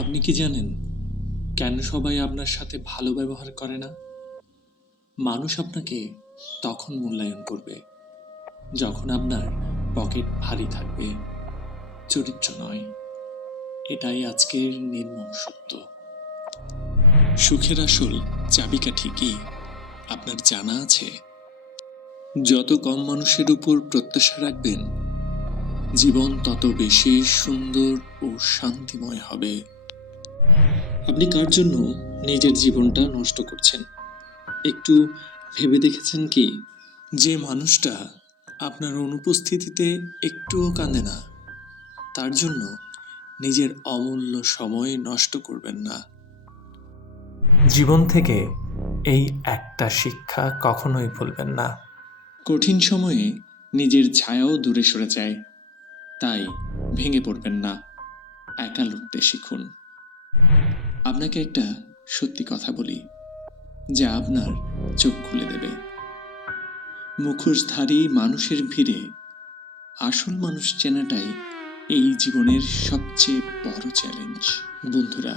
আপনি কি জানেন কেন সবাই আপনার সাথে ভালো ব্যবহার করে না? মানুষ আপনাকে তখন মূল্যায়ন করবে যখন আপনার পকেট ভারী থাকবে, চরিত্র নয়। এটাই আজকের নির্মম সত্য। সুখের আসল চাবিকাঠি কি আপনার জানা আছে? যত কম মানুষের উপর প্রত্যাশা রাখবেন, জীবন তত বেশি সুন্দর ও শান্তিময় হবে। আপনি কার জন্য নিজের জীবনটা নষ্ট করছেন একটু ভেবে দেখেছেন কি? যে মানুষটা আপনার অনুপস্থিতিতে একটুও কাঁদে না, তার জন্য নিজের অমূল্য সময় নষ্ট করবেন না। জীবন থেকে এই একটা শিক্ষা কখনোই ভুলবেন না। কঠিন সময়ে নিজের ছায়াও দূরে সরে যায়, তাই ভেঙে পড়বেন না, একা লড়তে শিখুন। আপনাকে একটা সত্যি কথা বলি, যা আপনার চোখ খুলে দেবে। মুখোশধারী মানুষের ভিড়ে আসল মানুষ চেনাটাই এই জীবনের সবচেয়ে বড় চ্যালেঞ্জ। বন্ধুরা,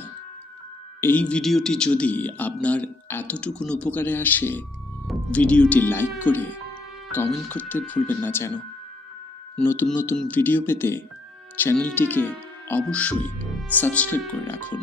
এই ভিডিওটি যদি আপনার এতটুকুন উপকারে আসে, ভিডিওটি লাইক করে কমেন্ট করতে ভুলবেন না যেন। নতুন নতুন ভিডিও পেতে চ্যানেলটিকে অবশ্যই সাবস্ক্রাইব করে রাখুন।